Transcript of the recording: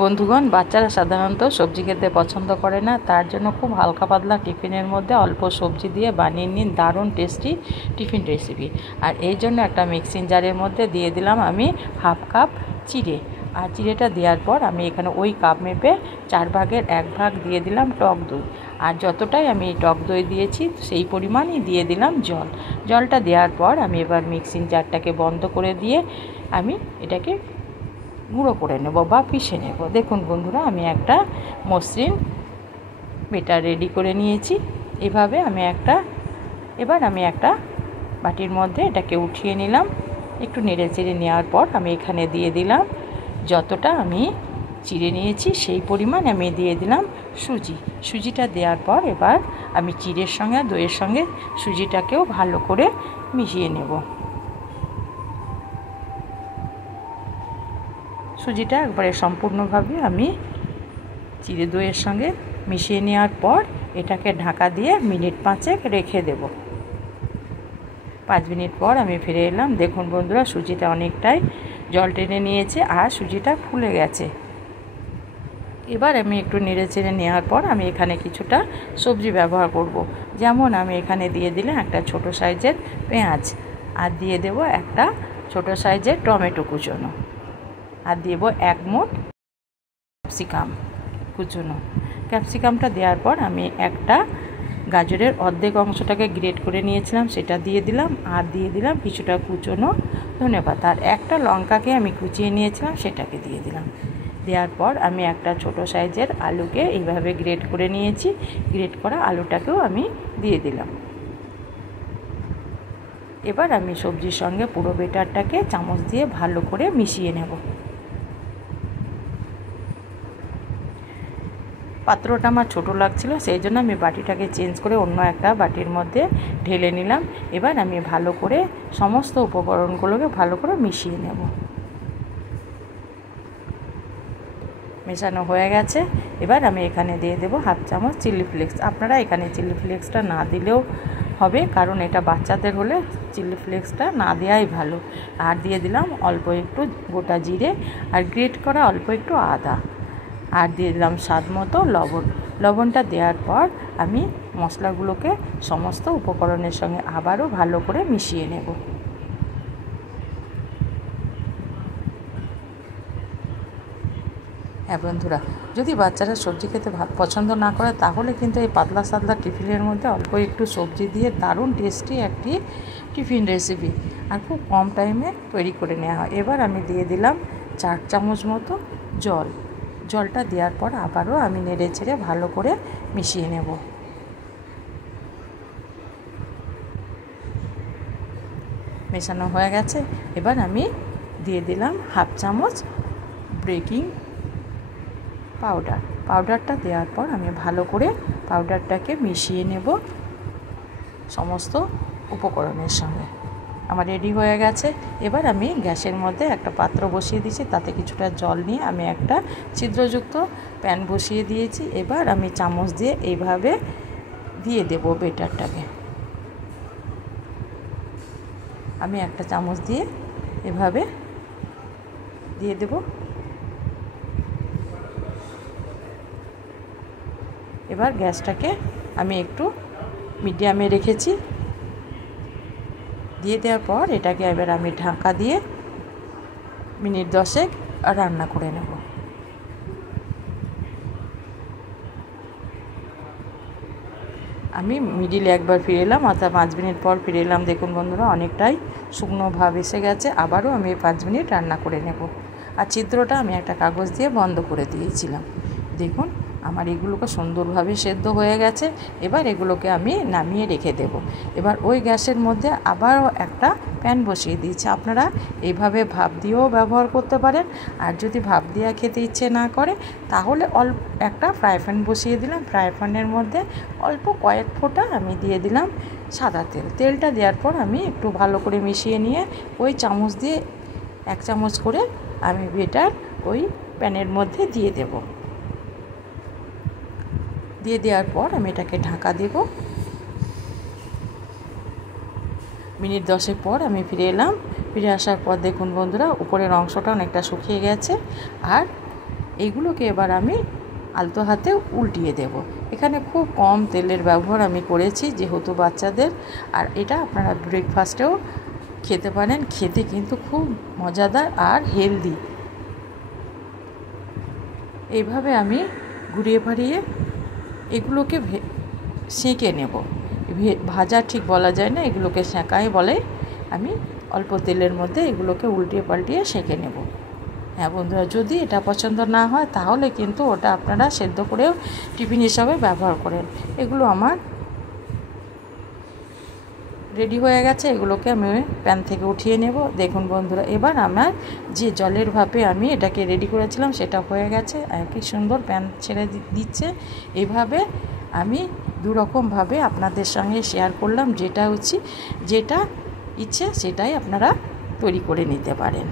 বন্ধুগণ, বাচ্চারা সাধারণত সবজি খেতে পছন্দ করে না, তার জন্য খুব হালকা পাতলা টিফিনের মধ্যে অল্প সবজি দিয়ে বানিয়ে নিন দারুণ টেস্টি টিফিন রেসিপি। আর এই জন্য একটা মিক্সিং জারের মধ্যে দিয়ে দিলাম আমি হাফ কাপ চিড়ে। আর চিড়েটা দেওয়ার পর আমি এখানে ওই কাপ মেপে 4 ভাগের 1 ভাগ দিয়ে দিলাম টক দই। আর যতটাই আমি টক দই দিয়েছি সেই পরিমাণই দিয়ে দিলাম জল। জলটা দেওয়ার পর আমি এবার মিক্সিং জারটাকে বন্ধ করে দিয়ে আমি এটাকে গুঁড়ো করে নেব বা পিষে নেব। দেখুন বন্ধুরা, আমি একটা মসৃণ বেটার রেডি করে নিয়েছি। এভাবে এবার আমি একটা বাটির মধ্যে এটাকে উঠিয়ে নিলাম। একটু নেড়ে চেড়ে নেওয়ার পর আমি এখানে দিয়ে দিলাম যতটা আমি চিড়ে নিয়েছি সেই পরিমাণ আমি দিয়ে দিলাম সুজিটা দেওয়ার পর এবার আমি চিড়ের সঙ্গে দইয়ের সঙ্গে সুজিটাকেও ভালো করে মিশিয়ে নেব। সুজিটা একবারে সম্পূর্ণভাবে আমি চিড়ে দইয়ের সঙ্গে মিশিয়ে নেওয়ার পর এটাকে ঢাকা দিয়ে মিনিট 5 রেখে দেব। 5 মিনিট পর আমি ফিরে এলাম। দেখুন বন্ধুরা, সুজিটা অনেকটাই জল টেনে নিয়েছে আর সুজিটা ফুলে গেছে। এবার আমি একটু নেড়ে চেড়ে নেওয়ার পর আমি এখানে কিছুটা সবজি ব্যবহার করব। যেমন আমি এখানে দিয়ে দিলাম একটা ছোট সাইজের পেঁয়াজ, আর দিয়ে দেব একটা ছোট সাইজের টমেটো কুচোনো, আর দেব 1 মুঠ ক্যাপসিকাম কুচোনো। ক্যাপসিকামটা দেওয়ার পর আমি একটা গাজরের অর্ধেক অংশটাকে গ্রেট করে নিয়েছিলাম সেটা দিয়ে দিলাম, আর দিয়ে দিলাম কিছুটা কুচোনো ধনেপাতা, আর একটা লঙ্কাকে আমি কুচিয়ে নিয়েছিলাম সেটাকে দিয়ে দিলাম। দেওয়ার পর আমি একটা ছোট সাইজের আলুকে এইভাবে গ্রেট করে নিয়েছি, গ্রেট করা আলুটাকেও আমি দিয়ে দিলাম। এবার আমি সবজির সঙ্গে পুরো বেটারটাকে চামচ দিয়ে ভালো করে মিশিয়ে নেব। পাত্রটা আমার ছোটো লাগছিল, সেই জন্য আমি বাটিটাকে চেঞ্জ করে অন্য একটা বাটির মধ্যে ঢেলে নিলাম। এবার আমি ভালো করে সমস্ত উপকরণগুলোকে ভালো করে মিশিয়ে নেব। মেশানো হয়ে গেছে। এবার আমি এখানে দিয়ে দেব হাফ চামচ চিলি ফ্লেক্স। আপনারা এখানে চিলি ফ্লেক্সটা না দিলেও হবে, কারণ এটা বাচ্চাদের হলে চিলি ফ্লেক্সটা না দেওয়াই ভালো। আর দিয়ে দিলাম অল্প একটু গোটা জিরে, আর গ্রেট করা অল্প একটু আদা, আর দিয়ে দিলাম স্বাদ মতো লবণ। লবণটা দেওয়ার পর আমি মশলাগুলোকে সমস্ত উপকরণের সঙ্গে আবারও ভালো করে মিশিয়ে নেব। হ্যাঁ বন্ধুরা, যদি বাচ্চারা সবজি খেতে পছন্দ না করে তাহলে কিন্তু এই পাতলা সাতলা টিফিনের মধ্যে অল্প একটু সবজি দিয়ে দারুণ টেস্টি একটি টিফিন রেসিপি আর খুব কম টাইমে তৈরি করে নেওয়া হয়। এবার আমি দিয়ে দিলাম 4 চামচ মতো জল। জলটা দেওয়ার পর আবারও আমি নেড়ে চেড়ে ভালো করে মিশিয়ে নেব। মেশানো হয়ে গেছে। এবার আমি দিয়ে দিলাম হাফ চামচ বেকিং পাউডারটা দেওয়ার পর আমি ভালো করে পাউডারটাকে মিশিয়ে নেব সমস্ত উপকরণের সঙ্গে। আমার রেডি হয়ে গেছে। এবার আমি গ্যাসের মধ্যে একটা পাত্র বসিয়ে দিয়েছি, তাতে কিছুটা জল নিয়ে আমি একটা ছিদ্রযুক্ত প্যান বসিয়ে দিয়েছি। এবার আমি চামচ দিয়ে এইভাবে দিয়ে দেব বেটারটাকে। আমি একটা চামচ দিয়ে এভাবে দিয়ে দেব। এবার গ্যাসটাকে আমি একটু মিডিয়ামে রেখেছি। দিয়ে দেওয়ার পর এটাকে এবার আমি ঢাকা দিয়ে মিনিট 10 রান্না করে নেব। আমি মিডিলে একবার ফিরে এলাম, অর্থাৎ 5 মিনিট পর ফিরে এলাম। দেখুন বন্ধুরা, অনেকটাই শুকনো ভাব এসে গেছে। আবারও আমি 5 মিনিট রান্না করে নেব। আর ছিদ্রটা আমি একটা কাগজ দিয়ে বন্ধ করে দিয়েছিলাম। দেখুন আমার এগুলোকে সুন্দরভাবে সেদ্ধ হয়ে গেছে। এবার এগুলোকে আমি নামিয়ে রেখে দেব। এবার ওই গ্যাসের মধ্যে আবারও একটা প্যান বসিয়ে দিয়েছি। আপনারা এইভাবে ভাপ দিয়েও ব্যবহার করতে পারেন, আর যদি ভাপ দিয়ে খেতে ইচ্ছে না করে তাহলে অল্প একটা ফ্রাই প্যান বসিয়ে দিলাম। ফ্রাই প্যানের মধ্যে অল্প কয়েক ফোঁটা আমি দিয়ে দিলাম সাদা তেল। তেলটা দেওয়ার পর আমি একটু ভালো করে মিশিয়ে নিয়ে ওই চামচ দিয়ে 1 চামচ করে আমি বেটার ওই প্যানের মধ্যে দিয়ে দেব। দিয়ে দেওয়ার পর আমি এটাকে ঢাকা দেব। মিনিট 10 পর আমি ফিরে এলাম। ফিরে আসার পর দেখুন বন্ধুরা, উপরের অংশটা অনেকটা শুকিয়ে গেছে আর এইগুলোকে এবার আমি আলতো হাতে উল্টিয়ে দেব। এখানে খুব কম তেলের ব্যবহার আমি করেছি যেহেতু বাচ্চাদের, আর এটা আপনারা ব্রেকফাস্টেও খেতে পারেন, খেতে কিন্তু খুব মজাদার আর হেলদি। এইভাবে আমি ঘুরিয়ে ফাড়িয়ে এগুলোকে সেঁকে নেব। ভাজা ঠিক বলা যায় না, এগুলোকে সেঁকাই বলে। আমি অল্প তেলের মধ্যে এগুলোকে উল্টিয়ে পাল্টিয়ে সেঁকে নেব। হ্যাঁ বন্ধুরা, যদি এটা পছন্দ না হয় তাহলে কিন্তু ওটা আপনারা সেদ্ধ করেও টিফিন হিসাবে ব্যবহার করেন। এগুলো আমার রেডি হয়ে গেছে, এগুলোকে আমি প্যান থেকে উঠিয়ে নেব। দেখুন বন্ধুরা, এবার আমার যে জলের ভাপে আমি এটাকে রেডি করেছিলাম সেটা হয়ে গেছে, কি সুন্দর প্যান ছেড়ে দিচ্ছে। এইভাবে আমি দুরকমভাবে আপনাদের সঙ্গে শেয়ার করলাম, যেটা ইচ্ছে সেটাই আপনারা তৈরি করে নিতে পারেন।